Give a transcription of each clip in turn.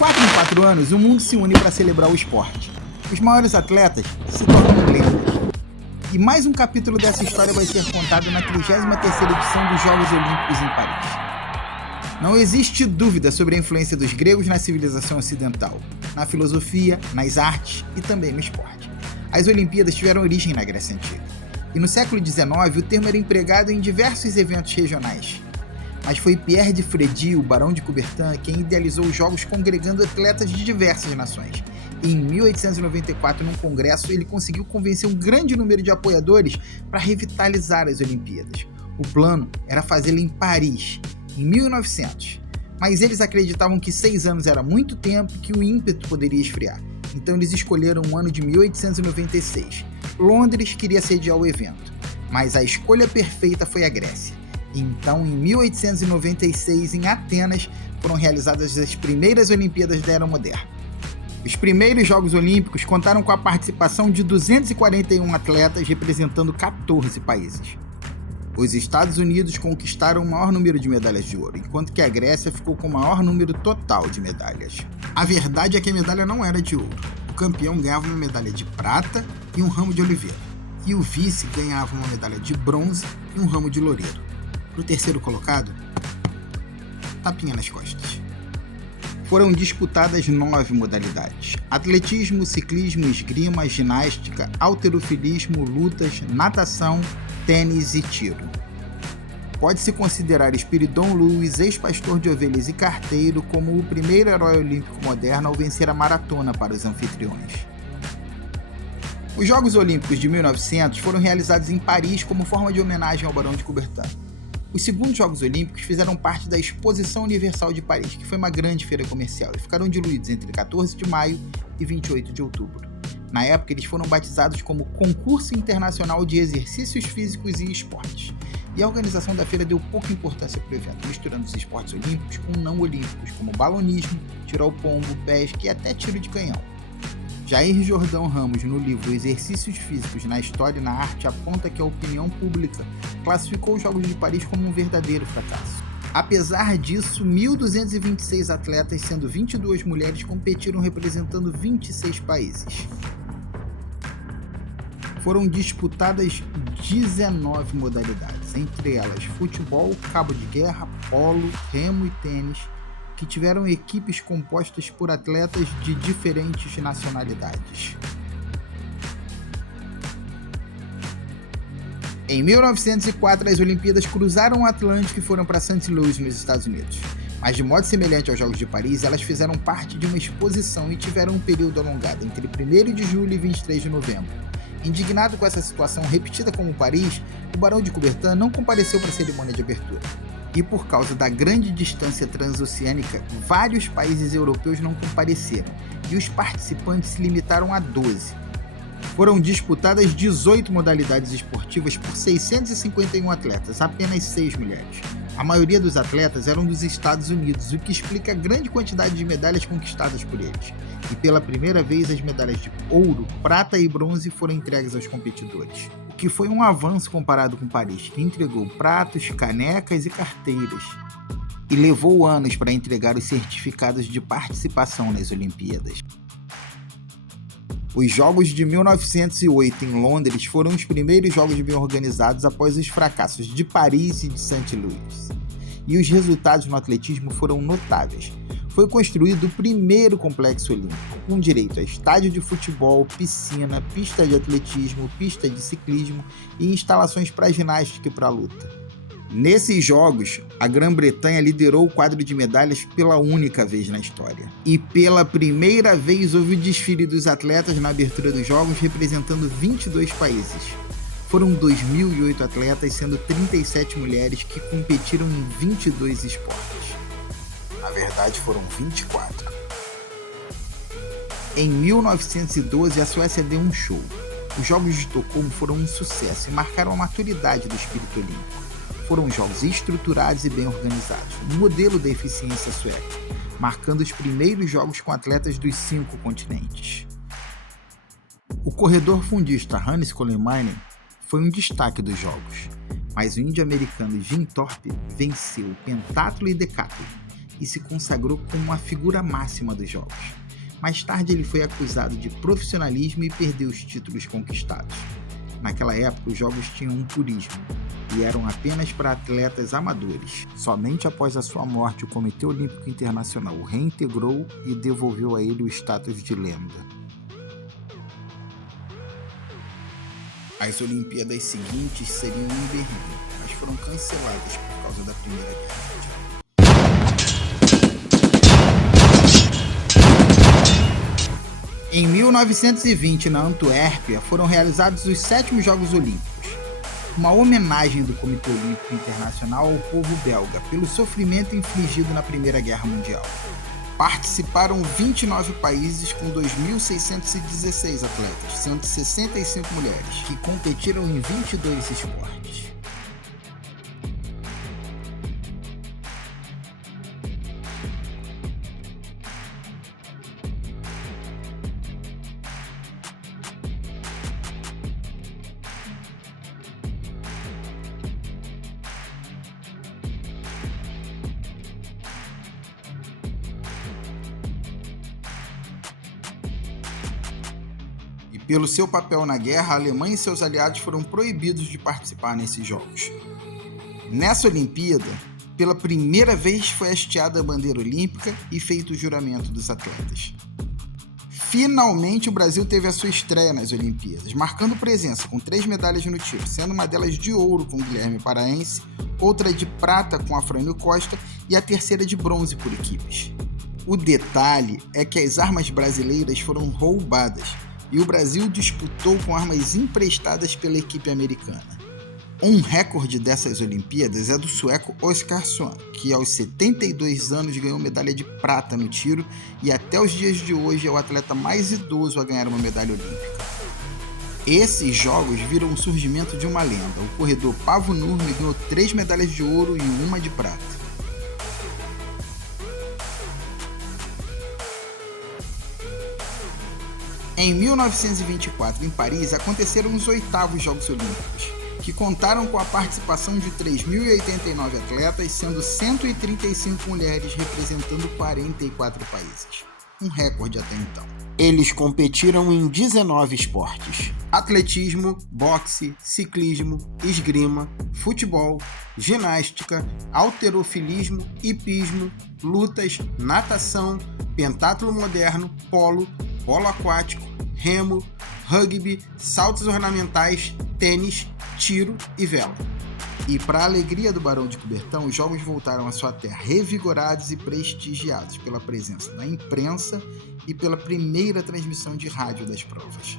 4 em 4 anos, o mundo se une para celebrar o esporte. Os maiores atletas se tornam lendas. E mais um capítulo dessa história vai ser contado na 33ª edição dos Jogos Olímpicos em Paris. Não existe dúvida sobre a influência dos gregos na civilização ocidental, na filosofia, nas artes e também no esporte. As Olimpíadas tiveram origem na Grécia Antiga. E no século XIX, o termo era empregado em diversos eventos regionais. Mas foi Pierre de Frédy, o Barão de Coubertin, quem idealizou os Jogos congregando atletas de diversas nações. E em 1894, num congresso, ele conseguiu convencer um grande número de apoiadores para revitalizar as Olimpíadas. O plano era fazê-la em Paris, em 1900. Mas eles acreditavam que 6 anos era muito tempo e que o ímpeto poderia esfriar. Então eles escolheram o ano de 1896. Londres queria sediar o evento, mas a escolha perfeita foi a Grécia. Então, em 1896, em Atenas, foram realizadas as primeiras Olimpíadas da Era Moderna. Os primeiros Jogos Olímpicos contaram com a participação de 241 atletas representando 14 países. Os Estados Unidos conquistaram o maior número de medalhas de ouro, enquanto que a Grécia ficou com o maior número total de medalhas. A verdade é que a medalha não era de ouro. O campeão ganhava uma medalha de prata e um ramo de oliveira, e o vice ganhava uma medalha de bronze e um ramo de loureiro. Para o terceiro colocado, tapinha nas costas. Foram disputadas 9 modalidades: atletismo, ciclismo, esgrima, ginástica, halterofilismo, lutas, natação, tênis e tiro. Pode-se considerar Spiridon Lewis, ex-pastor de ovelhas e carteiro, como o primeiro herói olímpico moderno ao vencer a maratona para os anfitriões. Os Jogos Olímpicos de 1900 foram realizados em Paris como forma de homenagem ao Barão de Coubertin. Os segundos Jogos Olímpicos fizeram parte da Exposição Universal de Paris, que foi uma grande feira comercial, e ficaram diluídos entre 14 de maio e 28 de outubro. Na época, eles foram batizados como Concurso Internacional de Exercícios Físicos e Esportes. E a organização da feira deu pouca importância para o evento, misturando os esportes olímpicos com não olímpicos, como balonismo, tiro ao pombo, pesca e até tiro de canhão. Jair Jordão Ramos, no livro Exercícios Físicos na História e na Arte, aponta que a opinião pública classificou os Jogos de Paris como um verdadeiro fracasso. Apesar disso, 1.226 atletas, sendo 22 mulheres, competiram representando 26 países. Foram disputadas 19 modalidades, entre elas futebol, cabo de guerra, polo, remo e tênis, que tiveram equipes compostas por atletas de diferentes nacionalidades. Em 1904, as Olimpíadas cruzaram o Atlântico e foram para St. Louis, nos Estados Unidos. Mas de modo semelhante aos Jogos de Paris, elas fizeram parte de uma exposição e tiveram um período alongado entre 1º de julho e 23 de novembro. Indignado com essa situação repetida como Paris, o Barão de Coubertin não compareceu para a cerimônia de abertura. E por causa da grande distância transoceânica, vários países europeus não compareceram, e os participantes se limitaram a 12. Foram disputadas 18 modalidades esportivas por 651 atletas, apenas 6 mulheres. A maioria dos atletas eram dos Estados Unidos, o que explica a grande quantidade de medalhas conquistadas por eles. E pela primeira vez, as medalhas de ouro, prata e bronze foram entregues aos competidores, o que foi um avanço comparado com Paris, que entregou pratos, canecas e carteiras, e levou anos para entregar os certificados de participação nas Olimpíadas. Os Jogos de 1908 em Londres foram os primeiros jogos bem organizados após os fracassos de Paris e de St. Louis. E os resultados no atletismo foram notáveis. Foi construído o primeiro complexo olímpico, com direito a estádio de futebol, piscina, pista de atletismo, pista de ciclismo e instalações para ginástica e para luta. Nesses jogos, a Grã-Bretanha liderou o quadro de medalhas pela única vez na história. E pela primeira vez houve o desfile dos atletas na abertura dos jogos, representando 22 países. Foram 2.008 atletas, sendo 37 mulheres, que competiram em 22 esportes. Na verdade, foram 24. Em 1912, a Suécia deu um show. Os Jogos de Estocolmo foram um sucesso e marcaram a maturidade do espírito olímpico. Foram jogos estruturados e bem organizados, um modelo da eficiência sueca, marcando os primeiros jogos com atletas dos 5 continentes. O corredor fundista Hannes Coleman foi um destaque dos jogos, mas o índio-americano Jim Thorpe venceu o pentatlo e decátlo, e se consagrou como uma figura máxima dos Jogos. Mais tarde ele foi acusado de profissionalismo e perdeu os títulos conquistados. Naquela época, os Jogos tinham um purismo e eram apenas para atletas amadores. Somente após a sua morte, o Comitê Olímpico Internacional o reintegrou e devolveu a ele o status de lenda. As Olimpíadas seguintes seriam em Berlim, mas foram canceladas por causa da Primeira Guerra Mundial. Em 1920, na Antuérpia, foram realizados os 7º Jogos Olímpicos, uma homenagem do Comitê Olímpico Internacional ao povo belga pelo sofrimento infligido na Primeira Guerra Mundial. Participaram 29 países com 2.616 atletas, sendo 65 mulheres, que competiram em 22 esportes. Pelo seu papel na guerra, a Alemanha e seus aliados foram proibidos de participar nesses Jogos. Nessa Olimpíada, pela primeira vez foi hasteada a bandeira olímpica e feito o juramento dos atletas. Finalmente o Brasil teve a sua estreia nas Olimpíadas, marcando presença com 3 medalhas no tiro, sendo uma delas de ouro com Guilherme Paraense, outra de prata com Afrânio Costa e a terceira de bronze por equipes. O detalhe é que as armas brasileiras foram roubadas, e o Brasil disputou com armas emprestadas pela equipe americana. Um recorde dessas Olimpíadas é do sueco Oskar Swan, que aos 72 anos ganhou medalha de prata no tiro e até os dias de hoje é o atleta mais idoso a ganhar uma medalha olímpica. Esses Jogos viram o surgimento de uma lenda. O corredor Paavo Nurmi ganhou 3 medalhas de ouro e 1 de prata. Em 1924, em Paris, aconteceram os 8º Jogos Olímpicos, que contaram com a participação de 3.089 atletas, sendo 135 mulheres representando 44 países. Um recorde até então. Eles competiram em 19 esportes: atletismo, boxe, ciclismo, esgrima, futebol, ginástica, halterofilismo, hipismo, lutas, natação, pentatlo moderno, polo aquático, remo, rugby, saltos ornamentais, tênis, tiro e vela. E para a alegria do Barão de Coubertin, os Jogos voltaram à sua terra revigorados e prestigiados pela presença da imprensa e pela primeira transmissão de rádio das provas.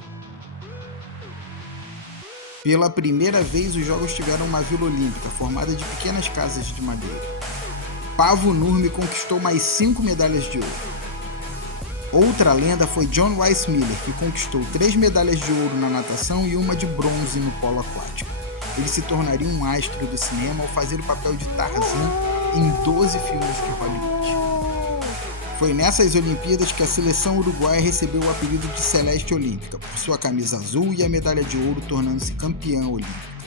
Pela primeira vez, os Jogos tiveram uma vila olímpica formada de pequenas casas de madeira. Paavo Nurmi conquistou mais 5 medalhas de ouro. Outra lenda foi John Weissmuller, que conquistou 3 medalhas de ouro na natação e 1 de bronze no polo aquático. Ele se tornaria um astro do cinema ao fazer o papel de Tarzan em 12 filmes de Hollywood. Foi nessas Olimpíadas que a seleção uruguaia recebeu o apelido de Celeste Olímpica, por sua camisa azul e a medalha de ouro, tornando-se campeã olímpica.